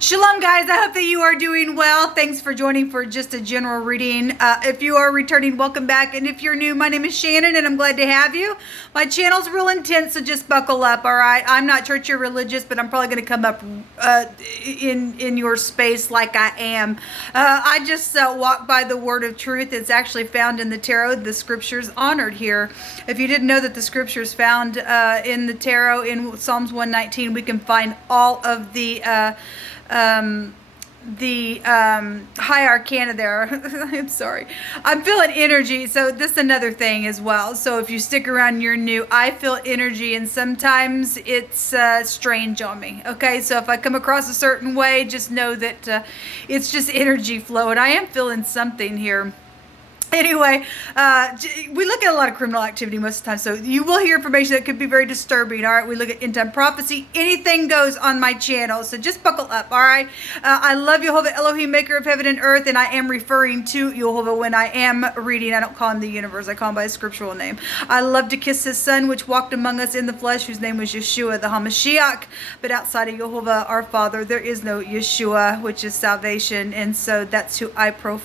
Shalom guys, I hope that you are doing well. Thanks for joining for just a general reading. If you are returning, welcome back. And if you're new, my name is Shannon and I'm glad to have you. My channel's real intense, so just buckle up, all right? I'm not church or religious, but I'm probably going to come up in your space like I am. I just walk by the word of truth. It's actually found in the tarot. The scriptures honored here. If you didn't know that the scriptures found in the tarot in Psalms 119, we can find all of the high arcana there. I'm sorry. I'm feeling energy. So this is another thing as well. So if you stick around, you're new. I feel energy and sometimes it's strange on me. Okay. So if I come across a certain way, just know that it's just energy flow. And I am feeling something here. Anyway, we look at a lot of criminal activity most of the time, so you will hear information that could be very disturbing, all right? We look at end-time prophecy. Anything goes on my channel, so just buckle up, all right? I love Yehovah Elohim, maker of heaven and earth, and I am referring to Yehovah when I am reading. I don't call him the universe. I call him by his scriptural name. I love to kiss his son, which walked among us in the flesh, whose name was Yeshua, the HaMashiach. But outside of Yehovah, our Father, there is no Yeshua, which is salvation, and so that's who I profess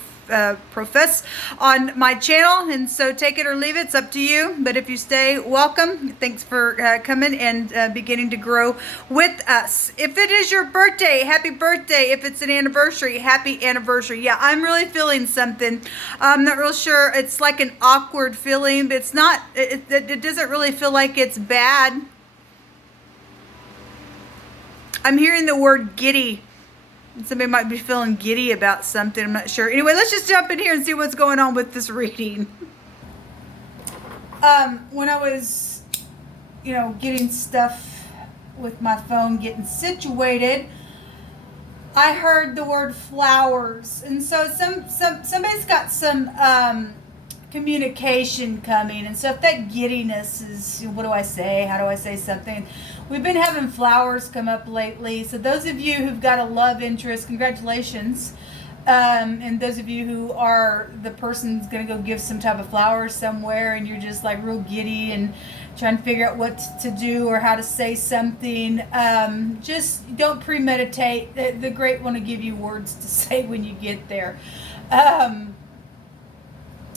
on my channel, and so take it or leave it. It's up to you, but if you stay, welcome. Thanks for coming and beginning to grow with us. If it is your birthday, happy birthday. If it's an anniversary, happy anniversary. Yeah, I'm really feeling something. I'm not real sure. It's like an awkward feeling, but it's not, it doesn't really feel like it's bad. I'm hearing the word giddy. Somebody might be feeling giddy about something. I'm not sure. Anyway, let's just jump in here and see what's going on with this reading. When I was, getting stuff with my phone, getting situated, I heard the word flowers. And so somebody's got some communication coming. And so if that giddiness is, what do I say? How do I say something? We've been having flowers come up lately. So those of you who've got a love interest, congratulations. And those of you who are the person's going to go give some type of flowers somewhere and you're just like real giddy and trying to figure out what to do or how to say something, just don't premeditate. The great want to give you words to say when you get there.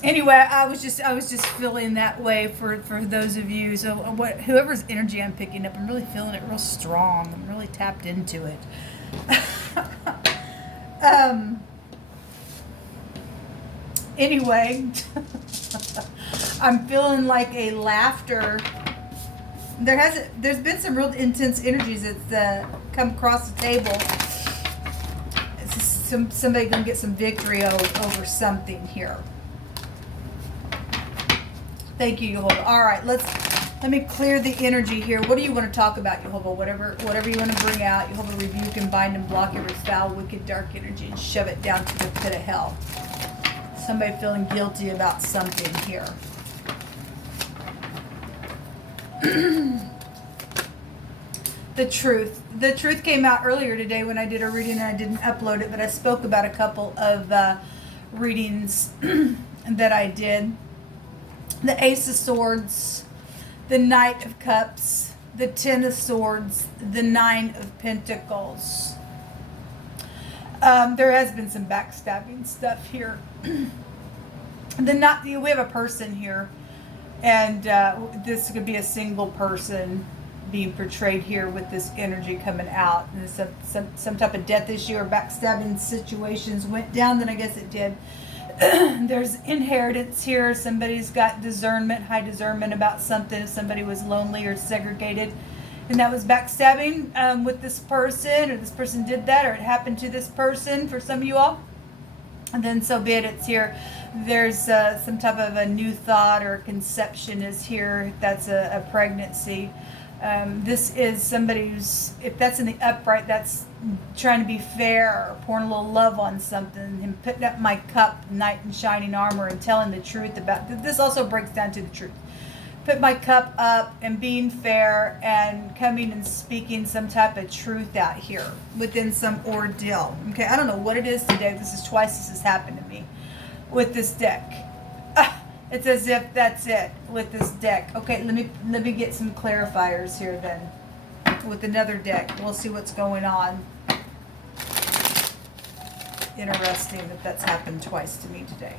Anyway, I was just feeling that way for those of you. So whoever's energy I'm picking up, I'm really feeling it real strong. I'm really tapped into it. Anyway, I'm feeling like a laughter. There's been some real intense energies that's come across the table. Somebody gonna get some victory over something here. Thank you, Yehovah. All right, let me clear the energy here. What do you want to talk about, Yehovah? Whatever you want to bring out, Yehovah, rebuke and bind and block every foul, wicked, dark energy and shove it down to the pit of hell. Somebody feeling guilty about something here. The truth came out earlier today when I did a reading and I didn't upload it, but I spoke about a couple of readings that I did. The Ace of Swords, the Knight of Cups, the Ten of Swords, the Nine of Pentacles. There has been some backstabbing stuff here. We have a person here, and this could be a single person being portrayed here with this energy coming out. And some type of death issue or backstabbing situations went down, then I guess it did. There's inheritance here. Somebody's got discernment, high discernment about something. If somebody was lonely or segregated and that was backstabbing with this person, or this person did that, or it happened to this person for some of you all, and then so be it, it's here. There's some type of a new thought or conception is here. That's a pregnancy. This is somebody who's, if that's in the upright, that's trying to be fair or pouring a little love on something, and putting up my cup, knight in shining armor, and telling the truth about this. Also breaks down to the truth. Put my cup up and being fair and coming and speaking some type of truth out here within some ordeal. Okay, I don't know what it is today. This is twice this has happened to me with this deck. It's as if that's it with this deck. Okay, let me get some clarifiers here then with another deck. We'll see what's going on. Interesting that that's happened twice to me today.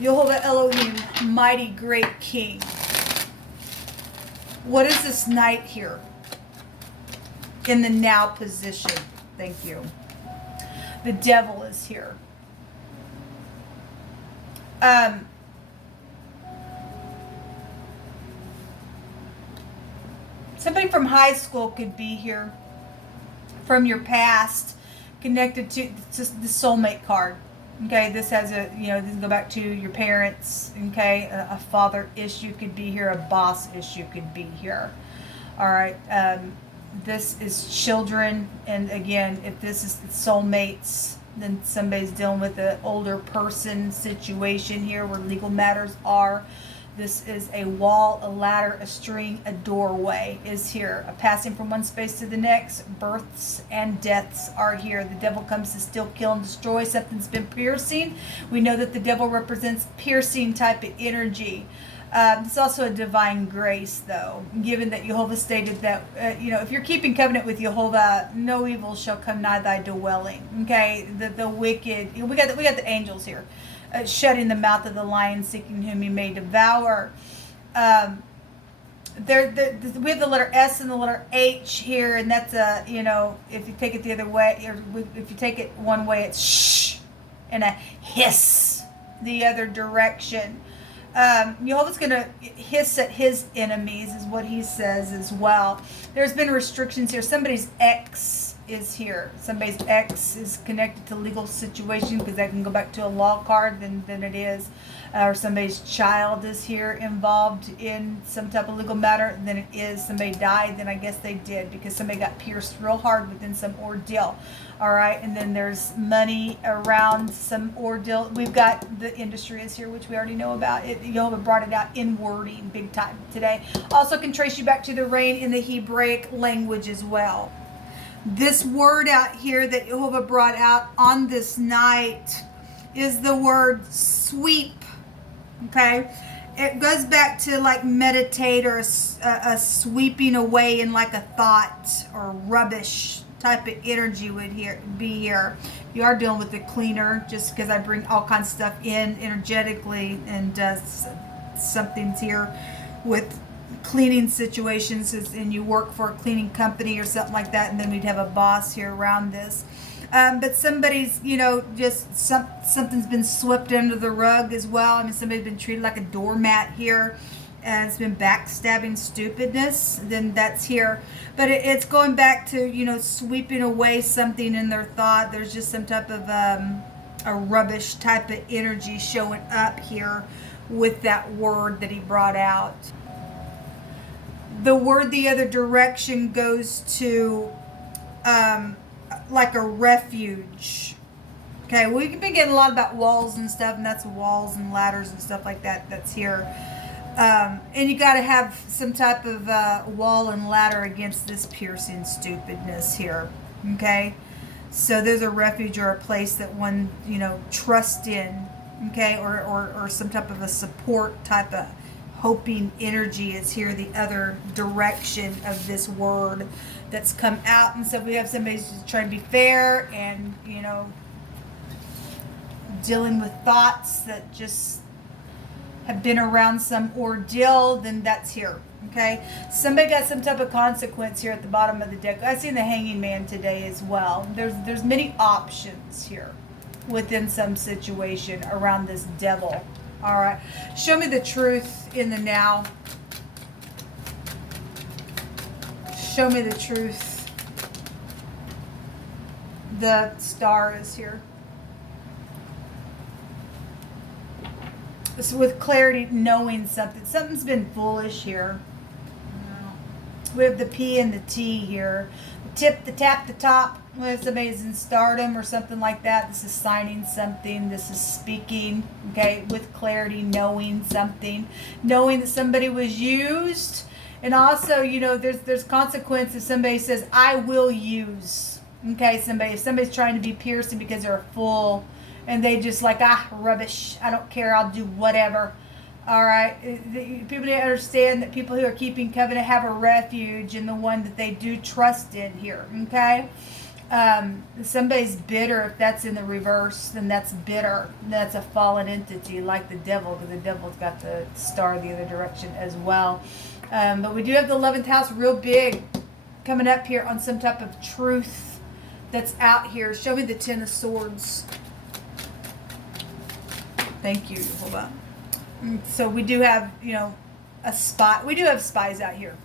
Yehovah Elohim, mighty great king. What is this knight here? In the now position. Thank you. The devil is here. Somebody from high school could be here. From your past. Connected to just the soulmate card. Okay, this has a, you know, this can go back to your parents. Okay, a father issue could be here. A boss issue could be here. All right. This is children, and again, if this is soulmates, then somebody's dealing with an older person situation here where legal matters are. This is a wall, a ladder, a string, a doorway is here. A passing from one space to the next. Births and deaths are here. The devil comes to steal, kill, and destroy. Something's been piercing. We know that the devil represents piercing type of energy. It's also a divine grace, though, given that Jehovah stated that, you know, if you're keeping covenant with Jehovah, no evil shall come nigh thy dwelling. Okay, the wicked, we got the angels here, shutting the mouth of the lion, seeking whom he may devour. We have the letter S and the letter H here, and that's a, you know, if you take it the other way, or if you take it one way, it's shh, and a hiss the other direction. Jehovah's going to hiss at his enemies is what he says as well. There's been restrictions here. Somebody's ex is here. Somebody's ex is connected to legal situation, because that can go back to a law card than it is. Or somebody's child is here involved in some type of legal matter than it is. Somebody died, then I guess they did, because somebody got pierced real hard within some ordeal. All right, and then there's money around some ordeal. We've got the industry is here, which we already know about. Jehovah brought it out in wording big time today. Also can trace you back to the rain in the Hebraic language as well. This word out here that Jehovah brought out on this night is the word sweep. Okay, it goes back to like meditate, or a sweeping away in like a thought or rubbish type of energy would be here. You are dealing with the cleaner, just because I bring all kinds of stuff in energetically, and something's here with cleaning situations, and you work for a cleaning company or something like that, and then we'd have a boss here around this. But somebody's, you know, just something's been swept under the rug as well. I mean, somebody's been treated like a doormat here, and it's been backstabbing stupidness, then that's here. But it's going back to, you know, sweeping away something in their thought. There's just some type of a rubbish type of energy showing up here with that word that he brought out. The word the other direction goes to like a refuge. Okay, we've been getting a lot about walls and stuff, and that's walls and ladders and stuff like that. That's here. And you got to have some type of wall and ladder against this piercing stupidness here. Okay, so there's a refuge or a place that one, you know, trust in. Okay, or some type of a support type of hoping energy is here, the other direction of this word that's come out. And so we have somebody who's trying to be fair and, you know, dealing with thoughts that just have been around some ordeal, then that's here. Okay, somebody got some type of consequence here at the bottom of the deck. I seen the Hanging Man today as well. There's many options here within some situation around this devil. All right, show me the truth in the now. Show me the truth. The star is here. So with clarity, knowing something. Something's been foolish here. We have the P and the T here. The tip, the tap, the top. When somebody's in stardom or something like that, this is signing something. This is speaking, okay, with clarity, knowing something. Knowing that somebody was used. And also, you know, there's consequences. Somebody says, I will use. Okay, if somebody's trying to be piercing because they're full, and they just like, rubbish, I don't care, I'll do whatever. All right, people need to understand that people who are keeping covenant have a refuge in the one that they do trust in here, okay? Somebody's bitter. If that's in the reverse, then that's bitter. That's a fallen entity like the devil, because the devil's got the star the other direction as well. But we do have the 11th house real big coming up here on some type of truth that's out here. Show me the 10 of swords. Thank you. Hold on. So we do have, you know, a spot. We do have spies out here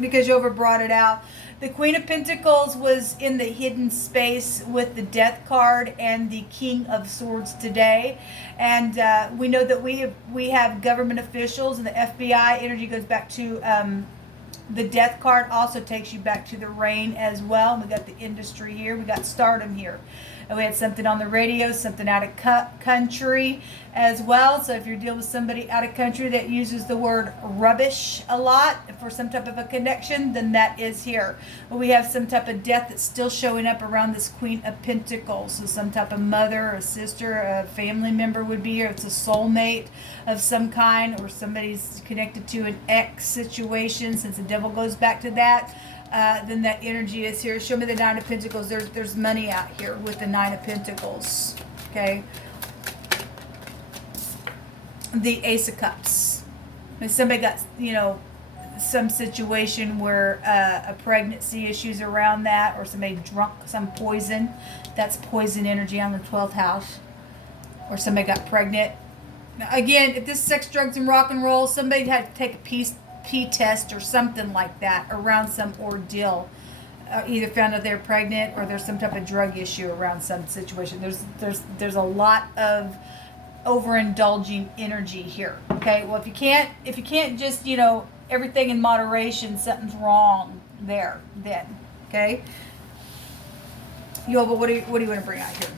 because you brought it out. The Queen of Pentacles was in the hidden space with the Death card and the King of Swords today. And we know that we have government officials, and the FBI energy goes back to the Death card also takes you back to the Rain as well. We got the industry here. We got stardom here. And we had something on the radio, something out of country as well. So if you're dealing with somebody out of country that uses the word rubbish a lot for some type of a connection, then that is here. But we have some type of death that's still showing up around this Queen of Pentacles. So some type of mother or sister, a family member would be here. It's a soulmate of some kind, or somebody's connected to an ex situation, since the devil goes back to that. Then that energy is here. Show me the 9 of Pentacles. There's money out here with the 9 of Pentacles. Okay. The Ace of Cups. If somebody got, you know, some situation where a pregnancy issues around that, or somebody drunk some poison. That's poison energy on the 12th house. Or somebody got pregnant. Now, again, if this is sex, drugs, and rock and roll, somebody had to take a P test or something like that around some ordeal. Either found out they're pregnant, or there's some type of drug issue around some situation. There's a lot of overindulging energy here. Okay, well, if you can't just, you know, everything in moderation, something's wrong there then. Okay, but what do you want to bring out here?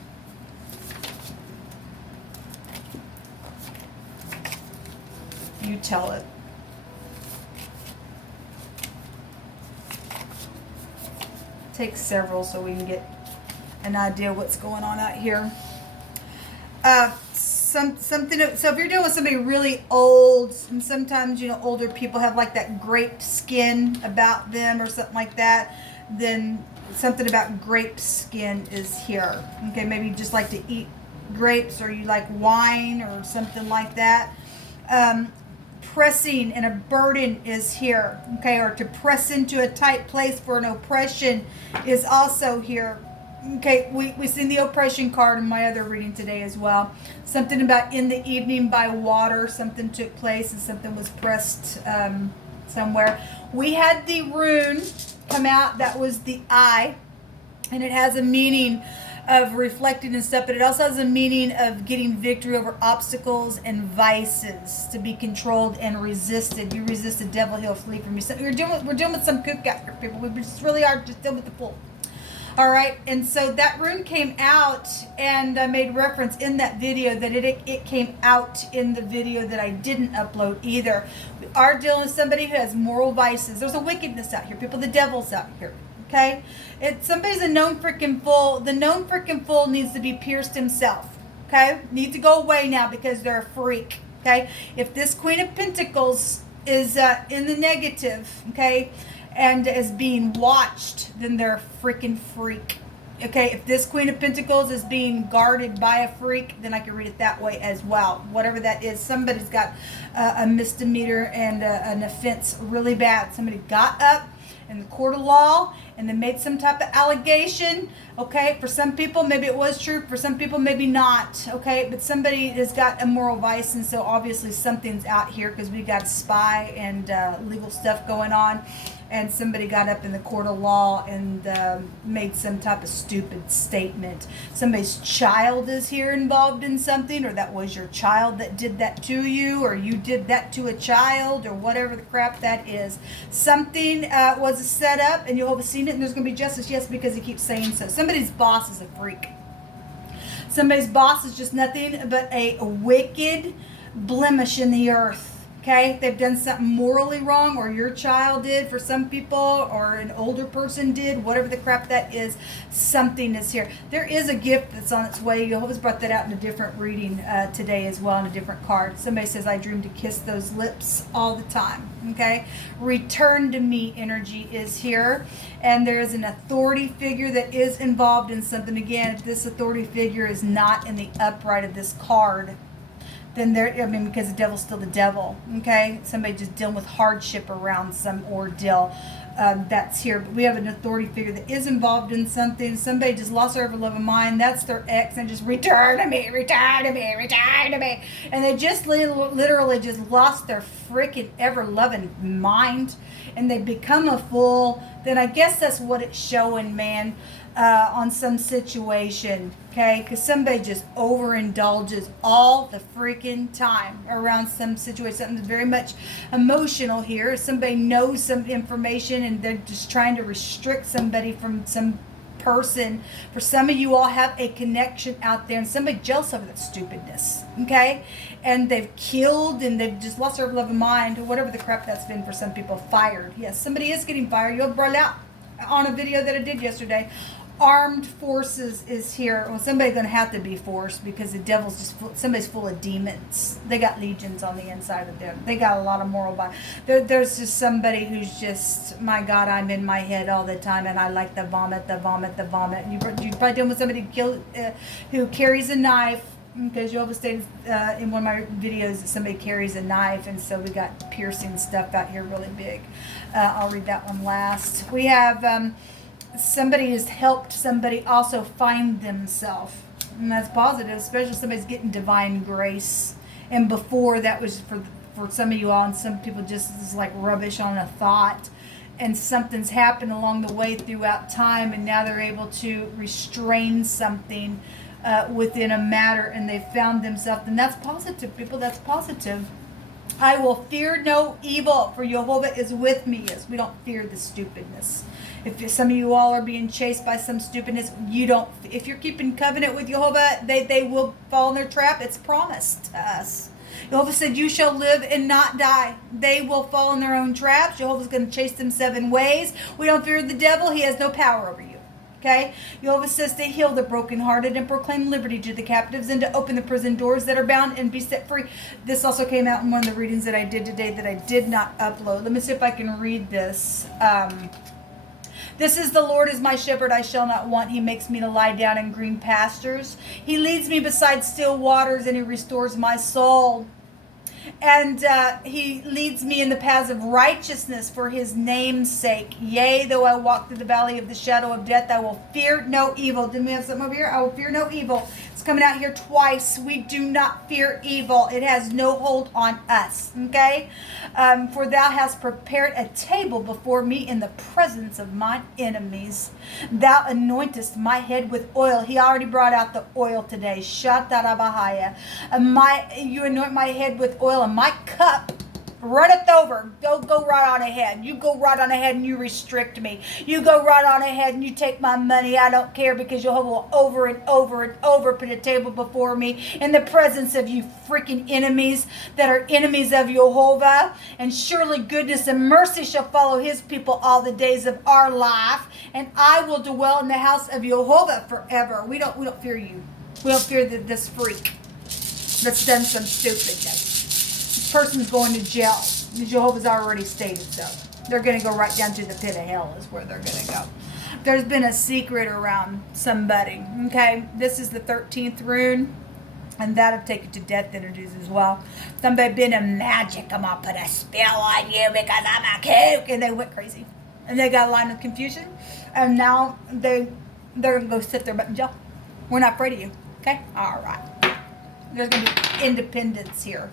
You tell it. Take several so we can get an idea what's going on out here. Something. So if you're dealing with somebody really old, and sometimes, you know, older people have like that grape skin about them or something like that, then something about grape skin is here. Okay, maybe you just like to eat grapes, or you like wine or something like that. Pressing and a burden is here. Okay, or to press into a tight place for an oppression is also here. Okay, we seen the oppression card in my other reading today as well. Something about in the evening by water, something took place and something was pressed somewhere. We had the rune come out, that was the eye, and it has a meaning of reflecting and stuff, but it also has a meaning of getting victory over obstacles and vices, to be controlled and resisted. You resist the devil, he'll flee from you. So we're dealing with some kook out here, people. We just really are just dealing with the fool. All right, and so that rune came out, and I made reference in that video that it came out in the video that I didn't upload either. We are dealing with somebody who has moral vices. There's a wickedness out here, people. The devil's out here. Okay, somebody's a known freaking fool. The known freaking fool needs to be pierced himself. Okay, needs to go away now because they're a freak. Okay, if this Queen of Pentacles is in the negative, okay, and is being watched, then they're a freaking freak. Okay, if this Queen of Pentacles is being guarded by a freak, then I can read it that way as well. Whatever that is, somebody's got a misdemeanor and an offense really bad. Somebody got up in the court of law and then made some type of allegation. Okay, for some people maybe it was true, for some people maybe not. Okay, but somebody has got a moral vice, and so obviously something's out here, because we got spy and legal stuff going on. And somebody got up in the court of law and made some type of stupid statement. Somebody's child is here involved in something, or that was your child that did that to you, or you did that to a child, or whatever the crap that is. Something was a setup, and you'll have seen it, and there's going to be justice, yes, because he keeps saying so. Somebody's boss is a freak. Somebody's boss is just nothing but a wicked blemish in the earth. Okay, they've done something morally wrong, or your child did for some people, or an older person did, whatever the crap that is, something is here. There is a gift that's on its way. Jehovah's brought that out in a different reading today as well, in a different card. Somebody says, I dream to kiss those lips all the time. Okay, return to me energy is here, and there is an authority figure that is involved in something. Again, if this authority figure is not in the upright of this card, then because the devil's still the devil, okay? Somebody just dealing with hardship around some ordeal. That's here. But we have an authority figure that is involved in something. Somebody just lost their ever loving mind. That's their ex, and just return to me, return to me, return to me. And they just literally just lost their freaking ever loving mind, and they become a fool. Then I guess that's what it's showing, man. On some situation, okay? Because somebody just overindulges all the freaking time around some situation. Something that's very much emotional here. Somebody knows some information and they're just trying to restrict somebody from some person. For some of you all have a connection out there, and somebody jealous over that stupidness, okay? And they've killed, and they've just lost their love of mind, or whatever the crap that's been for some people. Fired. Yes, somebody is getting fired. You'll brought out on a video that I did yesterday. Armed forces is here. Well, somebody's going to have to be forced, because the devil's just somebody's full of demons. They got legions on the inside of them. They got a lot of moral body. There's just somebody who's just, my God, I'm in my head all the time, and I like the vomit, the vomit, the vomit. You're probably dealing with somebody who carries a knife, because you always stated in one of my videos that somebody carries a knife, and so we got piercing stuff out here really big. I'll read that one last. We have somebody has helped somebody also find themselves, and that's positive, especially if somebody's getting divine grace. And before, that was for some of you all, and some people just is like rubbish on a thought, and something's happened along the way throughout time, and now they're able to restrain something within a matter, and they found themselves. And that's positive, people. That's positive. I will fear no evil, for Jehovah is with me. Yes, we don't fear the stupidness. If some of you all are being chased by some stupidness, you don't. If you're keeping covenant with Jehovah, they will fall in their trap. It's promised to us. Jehovah said, you shall live and not die. They will fall in their own traps. Jehovah's going to chase them 7 ways. We don't fear the devil. He has no power over you. Okay? Jehovah says to heal the brokenhearted and proclaim liberty to the captives, and to open the prison doors that are bound and be set free. This also came out in one of the readings that I did today that I did not upload. Let me see if I can read this. This is the Lord is my shepherd, I shall not want. He makes me to lie down in green pastures. He leads me beside still waters, and he restores my soul. And he leads me in the paths of righteousness for his name's sake. Yea, though I walk through the valley of the shadow of death, I will fear no evil. Didn't we have something over here? I will fear no evil. It's coming out here twice. We do not fear evil. It has no hold on us. Okay? For thou hast prepared a table before me in the presence of mine enemies. Thou anointest my head with oil. He already brought out the oil today. Shatarabahaya. You anoint my head with oil, and my cup runneth over. Go right on ahead. You go right on ahead, and you restrict me. You go right on ahead, and you take my money. I don't care, because Jehovah will over and over and over put a table before me in the presence of you freaking enemies that are enemies of Jehovah. And surely goodness and mercy shall follow his people all the days of our life. And I will dwell in the house of Jehovah forever. We don't fear you. We don't fear this freak that's done some stupidness. Person's going to jail. Jehovah's already stated so. They're going to go right down to the pit of hell is where they're going to go. There's been a secret around somebody. Okay, this is the 13th rune, and that'll take you to death energies as well. Somebody been in magic. I'm going to put a spell on you because I'm a kook. And they went crazy. And they got a line of confusion. And now they're going to go sit there in jail. We're not afraid of you. Okay? All right. There's going to be independence here.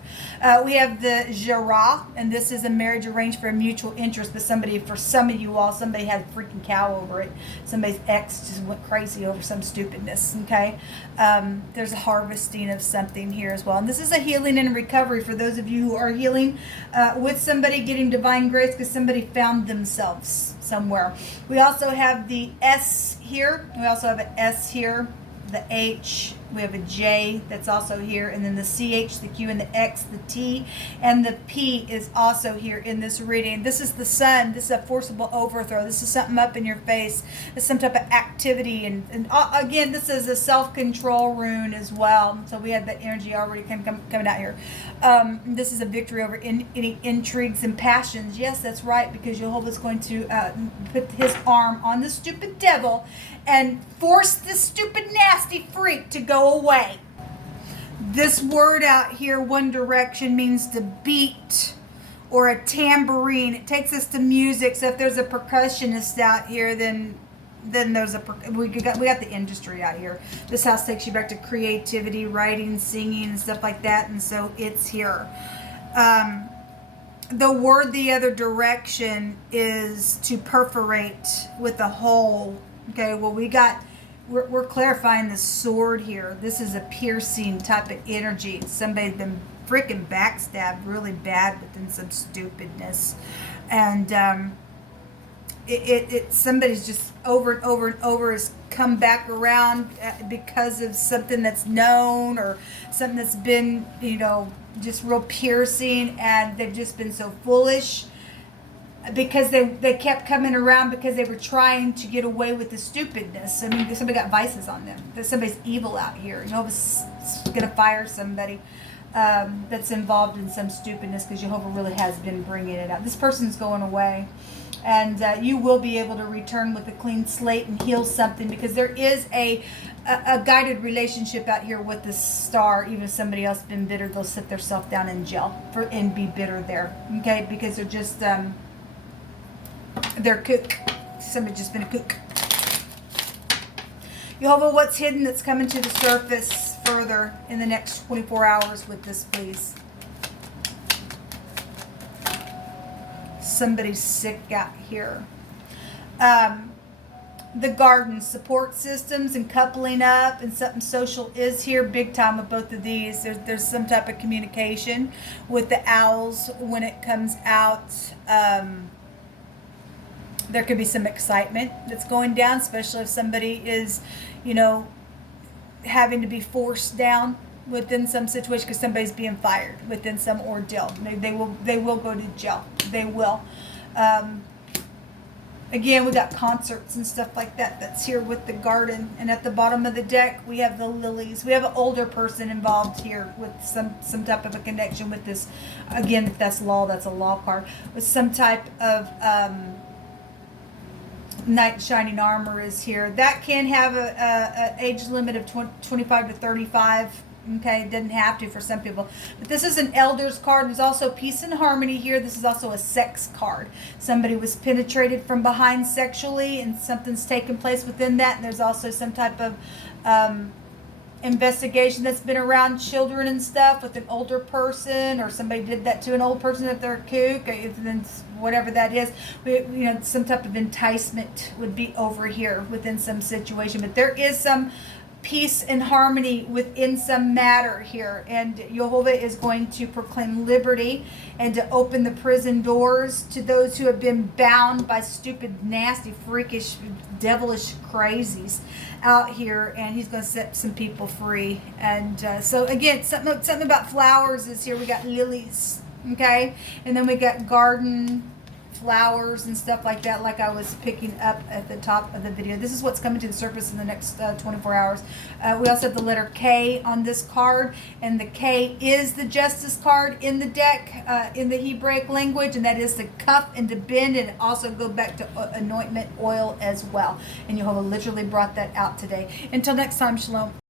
We have the Jara, and this is a marriage arranged for a mutual interest, but for some of you all, somebody had a freaking cow over it. Somebody's ex just went crazy over some stupidness, okay? There's a harvesting of something here as well. And this is a healing and recovery for those of you who are healing with somebody getting divine grace because somebody found themselves somewhere. We also have the S here. We also have an S here. the H, we have a J that's also here, and then the CH, the Q, and the X, the T, and the P is also here in this reading. This is the sun. This is a forcible overthrow. This is something up in your face. It's some type of activity. And again, this is a self-control rune as well. So we had that energy already coming out here. This is a victory over any intrigues and passions. Yes, that's right, because Jehovah's going to put his arm on the stupid devil and force this stupid nasty freak to go away. This word out here, one direction, means to beat or a tambourine. It takes us to music. So if there's a percussionist out here, then there's we got the industry out here. This house takes you back to creativity, writing, singing, and stuff like that. And so it's here. The word the other direction is to perforate with a hole. Okay, well, we're clarifying the sword here. This is a piercing type of energy. Somebody's been freaking backstabbed really bad within some stupidness. And somebody's just over and over and over has come back around because of something that's known or something that's been, just real piercing, and they've just been so foolish because they kept coming around because they were trying to get away with the stupidness. I mean, somebody got vices on them. Somebody's evil out here. Jehovah's going to fire somebody that's involved in some stupidness because Jehovah really has been bringing it out. This person's going away. And you will be able to return with a clean slate and heal something, because there is a guided relationship out here with the star. Even if somebody else has been bitter, they'll sit themselves down in jail and be bitter there. Okay, because they're just they're cook. Somebody just been a cook. Jehovah, what's hidden that's coming to the surface further in the next 24 hours with this, please? Somebody's sick out here. The garden, support systems and coupling up and something social is here big time with both of these. There's some type of communication with the owls when it comes out. There could be some excitement that's going down, especially if somebody is, having to be forced down within some situation because somebody's being fired within some ordeal. They will go to jail. They will. Again, we got concerts and stuff like that that's here with the garden. And at the bottom of the deck, we have the lilies. We have an older person involved here with some type of a connection with this. Again, if that's law, that's a law card. With some type of knight in shining armor is here. That can have a age limit of 25 to 35. Okay, it doesn't have to for some people. But this is an elder's card. There's also peace and harmony here. This is also a sex card. Somebody was penetrated from behind sexually and something's taken place within that. And there's also some type of investigation that's been around children and stuff with an older person, or somebody did that to an old person if they're a kook, or then whatever that is. Some type of enticement would be over here within some situation. But there is some peace and harmony within some matter here, and Jehovah is going to proclaim liberty and to open the prison doors to those who have been bound by stupid, nasty, freakish, devilish crazies out here, and he's going to set some people free. And so again, something about flowers is here. We got lilies, okay, and then we got garden flowers and stuff like that, like I was picking up at the top of the video. This is what's coming to the surface in the next 24 hours. We also have the letter K on this card, and the K is the justice card in the deck in the Hebraic language, and that is to cuff and to bend, and also go back to anointment oil as well. And Jehovah literally brought that out today. Until next time, shalom.